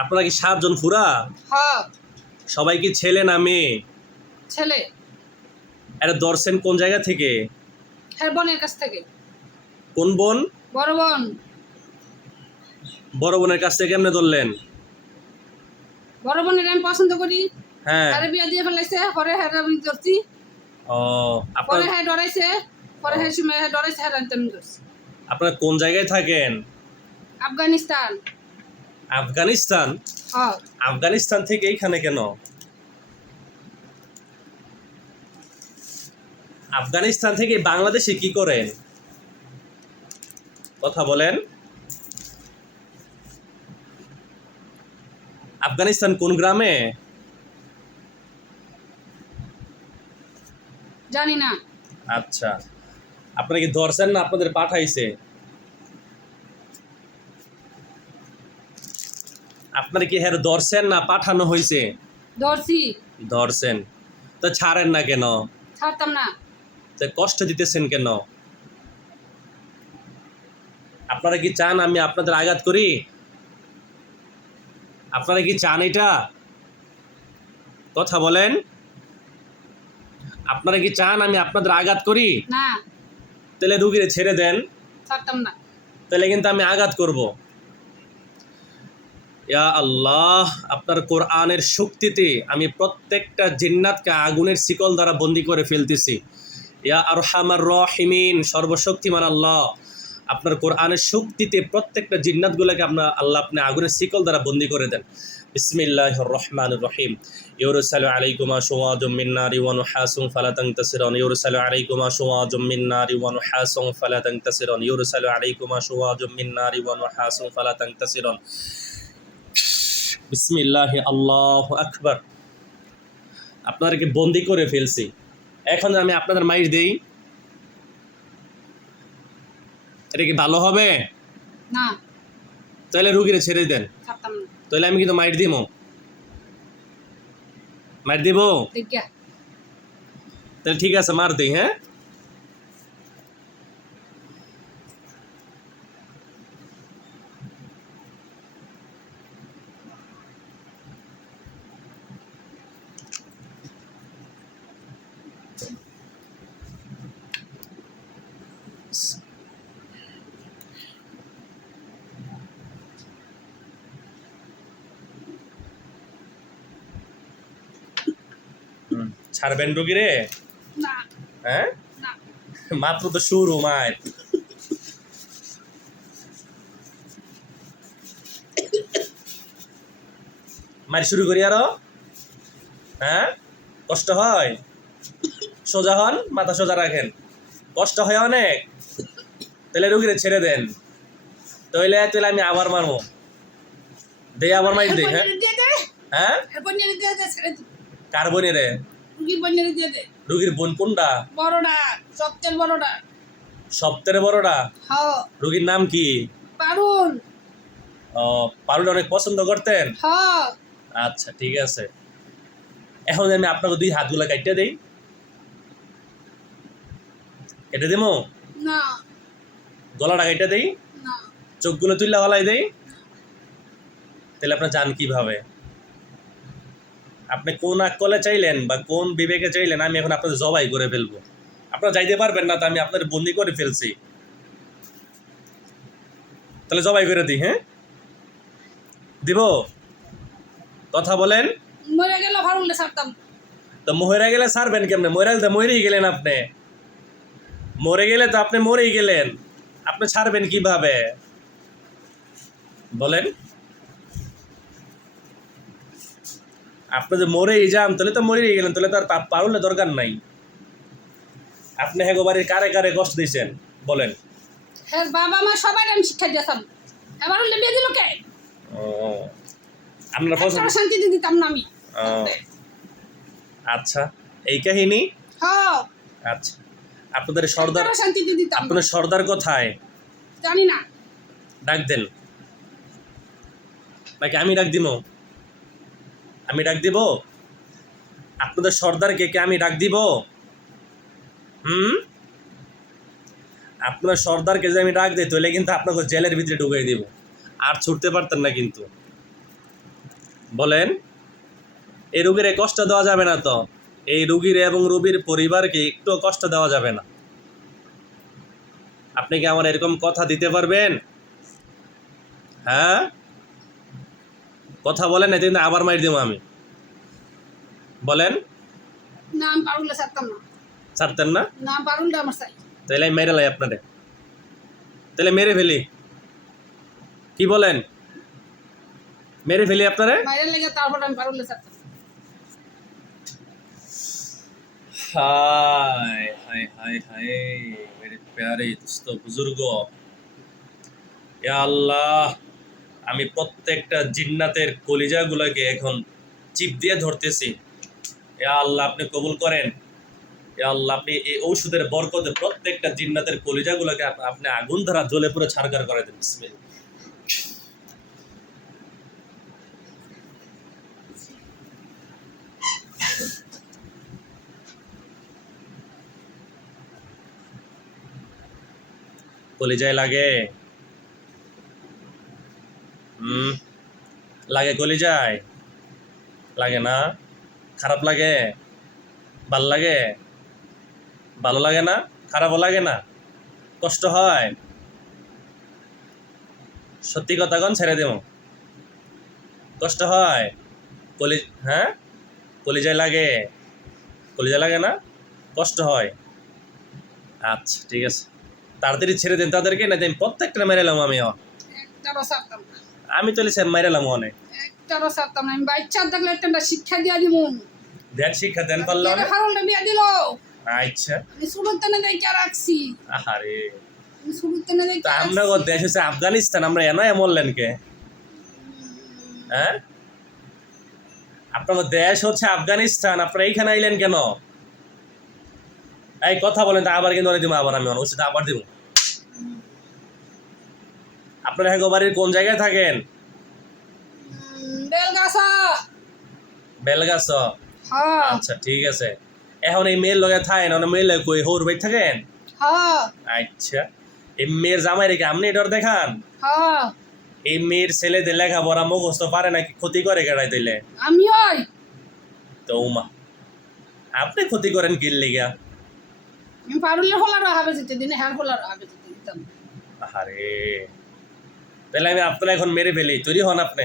আপনারা কি 7 জন ফুরা? হ্যাঁ। সবাই কি ছেলে না মেয়ে? ছেলে। এটা ধরছেন কোন জায়গা থেকে? হ্যাঁ, বোনের কাছ থেকে। কোন বোন? বড় বোন। বড় বোনের কাছ থেকে কেমনে ধরলেন? বড় বোনের আমি পছন্দ করি। হ্যাঁ। আরে বিয়া দিয়ে ফেলাইছে, পরে হ্যাঁ আমি ধরছি। ও পরে আপনার হ্যাঁ ডরাইছে, পরে হ্যাঁ সময় হ্যাঁ ডরাইছে, হ্যাঁ আমি ধরছি। আপনারা কোন জায়গায় থাকেন? আফগানিস্তান। আফগানিস্তান? হ্যাঁ। আফগানিস্তান থেকে এইখানে কেন? আফগানিস্তান থেকে বাংলাদেশে কি করেন? কথা বলেন। আফগানিস্তান কোন গ্রামে? জানি না। আচ্ছা, আপনারা কি ধরছেন না আপনাদের পাঠাইছে? আপনারা কি হ্যাঁ ধরছেন না পাঠানো হয়েছে? ধরছি। ধরছেন, তো ছাড়েন না কেন? ছাড়তাম না। তো কষ্ট দিতেছেন কেন? আপনারা কি চান আমি আপনাদের আঘাত করি? আপনারা কি চান এটা? কথা বলেন। আপনারা কি চান আমি আপনাদের আঘাত করি? না। তাহলে রুগীরে ছেড়ে দেন, ছাড়তাম না। তাহলে কিন্তু আমি আঘাত করব। ইয়া আল্লাহ, আপনার কোরআনের শক্তিতে আমি প্রত্যেকটা জিন্নাতকে আগুনের শিকল দ্বারা বন্দী করে ফেলতেছি। ইয়া আরহামার রাহিমিন, সর্বশক্তিমান আল্লাহ, আপনার কোরআনের শক্তিতে প্রত্যেকটা জিন্নাতগুলোকে আপনি আগুনের শিকল দ্বারা বন্দী করে দেন। বিসমিল্লাহির রহমানির রহিম। ইউরসালু আলাইকুমা শুওয়াজুম মিন নারি ওয়া নুহাসুন ফালা তানতাসিরুন। ইউরসালু আলাইকুমা শুওয়াজুম মিন নারি ওয়া নুহাসুন ফালা তানতাসিরুন। ইউরসালু আলাইকুমা শুওয়াজুম মিন নারি ওয়া নুহাসুন ফালা তানতাসিরুন। বিসমিল্লাহি আল্লাহু আকবার। আপনাদেরকে বন্দী করে ফেলছি। এখন আমি আপনাদের মাইর দেই, এটা কি ভালো হবে? না। তাহলে রুগীরে ছেড়ে দেন, ছাড়তাম না। তাহলে আমি কিন্তু মাইর দিব। মার দিব? দেখিয়া। তাহলে ঠিক আছে, মার দেই। হ্যাঁ, ছাড়বেন রুগীরে? না। হ্যাঁ, না। মাত্র তো শুরু মায়ের। মারি শুরু করি আরো। হ্যাঁ, কষ্ট হয়? সোজা হন, মাথা সোজা রাখেন। কষ্ট হয় অনেক? তাহলে রুগীরে ছেড়ে দেন, তাহলে তাহলে আমি আবার মারবো। দে আবার মাইর দেই। হ্যাঁ হ্যাঁ, কার বোনে রে? রুগীর বোন কোনটা? বড়টা, সবচেয়ে বড়টা। সপ্তাহে বড়টা? হ্যাঁ। রুগীর নাম কি? পারুল। ও, পারুল অনেক পছন্দ করতেন? হ্যাঁ। আচ্ছা ঠিক আছে। এখন আমি আপনাকে 2 হাতগুলা কাটতে দেই, কেটে দেবো? না। গলাটা কাটতে দেই, না। চোখগুলো তুললা হলাই দেই, তাহলে আপনার যান কিভাবে? আপনি কোন আকলে চাইলেন বা কোন বিবেকে চাইলেন আমি এখন আপনাদের জবাই করে ফেলবো? আপনারা যাইতে পারবেন না, তো আমি আপনাদের বন্দি করে ফেলছি, তাহলে জবাই করে দিই। হ্যাঁ, দিব? কথা বলেন। মরে গেল ফারুলটা ছাড়তাম। তো মরে গেলে ছাড়বেন কেমনে? মরে তো মরেই গেলেন আপনি। মরে গেলে তো আপনি মরেই গেলেন, আপনি ছাড়বেন কিভাবে বলেন? আপনি যে মরেই যান তাহলে তো মরেই গেলেন, তাহলে তো আর পারুলে দরকার নাই। আপনি হ্যাঁ বাড়ির কারে কারে কষ্ট দিয়েছেন বলেন? হ্যাঁ, বাবা মা সবাই আমি শিক্ষা দিয়েতাম। এবার হলে বিয়ে দিল কে? ও, আপনার পছন্দ। শান্তি দিতাম না আমি। আচ্ছা, এই কাহিনী? হ্যাঁ। আচ্ছা, আপনাদের সর্দার, শান্তি দিতাম। আপনাদের সর্দার কোথায়? জানি না। ডাক দেন, নাকি আমি ডাক দিব? আমি ডাক দিব? আপনাদের সর্দারকে কে আমি ডাক দিব? আপনার সর্দারকে যে আমি ডাক দিই তাহলে কিন্তু আপনাকে জেলের ভিতরে ঢুকিয়ে দিব, আর ছুটতে পারতেন না কিন্তু। বলেন, এই রুগীর কষ্ট দেওয়া যাবে না তো? এই রুগীর এবং রুগীর পরিবারকে একটু কষ্ট দেওয়া যাবে না? আপনি কি আমার এরকম কথা দিতে পারবেন? হ্যাঁ, কথা বলেন, না কিন্তু আবার মাইর দেবো আমি। বলেন। না আমি পারুলে ছাড়তাম না। ছাড়তেন না? না পারুলটা আমার চাই। তাহলে আমি মেরে লাই আপনারে, তাহলে মেরে ফেলি। কি বলেন? মেরে ফেলি আপনারে? মায়ের লেগে তারপর আমি পারুলে ছাড়তাম। हाय हाय हाय हाय मेरे प्यारे दोस्तों बुजुर्ग, ইয়া আল্লাহ, আমি প্রত্যেকটা জিন্নাতের কলিজাগুলোকে এখন চিপ দিয়ে ধরতেছি। ইয়া আল্লাহ, আপনি কবুল করেন। ইয়া আল্লাহ, আপনি এই ঔষধের বরকতে প্রত্যেকটা জিন্নাতের কলিজাগুলোকে আপনি আগুন দ্বারা জ্বলে পুরো ছারখার করে দেন। বিসমিল্লাহ। কলিজায় লাগে? লাগে কলিজায়? লাগে না? খারাপ লাগে? ভাল লাগে? ভালো লাগে না? খারাপও লাগে না? কষ্ট হয়? সত্যি কথা কোন, ছেড়ে দেব? কষ্ট হয়? হ্যাঁ, কলিজায় লাগে? কলিজা লাগে না? কষ্ট হয়? আচ্ছা ঠিক আছে, তাড়াতাড়ি ছেড়ে দেন তাদেরকে, না আমি প্রত্যেকটা মেরেলাম। একটারও ছাড়তাম না। আমি তো মেরেলাম অনেক। একটারও ছাড়তাম না। আমি বাচ্চা থাকলে একটা শিক্ষা দিয়ে দিব। দেন, শিক্ষা দেন পারলাম না। পারুলটা বিয়ে দিল। আচ্ছা, আমি শুরুতে না দেখে রাখছি। আহারে, আমি শুরুতে না দেখে তা আমরা দেশ হচ্ছে আফগানিস্তান, আমরা এনা মরলেন কে? হ্যাঁ, আপনার দেশ হচ্ছে আফগানিস্তান, আপনারা এইখানে আইলেন কেন? এই কথা বলেন, তা আবার কিন্তু দিব, আবার আমি উচিত আবার দিব। আপনারা হ্যাঁ বাড়ির কোন জায়গায় থাকেন? বেলগাছা। বেলগাছ? হ্যাঁ আচ্ছা ঠিক আছে। এখন এই মেয়ের লগে থাকেন, মেয়ের লগে কই হৌর বাড়ি থাকেন? হ্যাঁ আচ্ছা, এই মেয়ের জামাই রেখে আপনি এটার দেখান? হ্যাঁ এই মেয়ের ছেলেদের লেখাপড়া মুখস্থ পারে নাকি ক্ষতি করে কেড়াই দিলে? আমি ওই তো উমা, আপনি ক্ষতি করেন কি লিগা? আমি পারুলের হলার হবে যেতে দিন, হ্যাঁ হলার হবে যেতে দিতাম। আরে, তাহলে আমি আপনারা এখন মেরে ফেলি, তৈরি হন আপনি?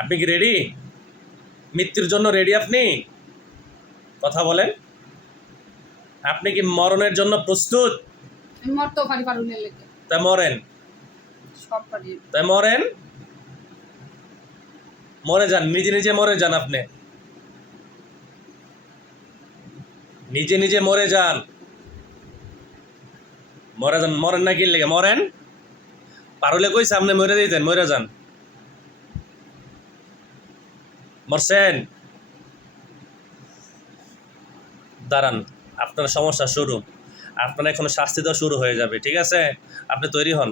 আপনি কি রেডি? মৃত্যুর জন্য রেডি আপনি? কথা বলেন, আপনি কি মরণের জন্য প্রস্তুত? আমি মরতেও পারি পারুলের লেগে। তাই মরেন, সব পারি। তাই মরেন, মরে যান, নিজে নিজে মরে যান। আপনি নিজে নিজে মরে যান, মরে যান। মরেন না কি লেগে? মরেন। পারলে কই সামনে মরে দিতেন, মরে যান। মরছেন? দাঁড়ান, আপনার সমস্যা শুরু, আপনার এখন শাস্তি দেওয়া শুরু হয়ে যাবে। ঠিক আছে, আপনি তৈরি হন।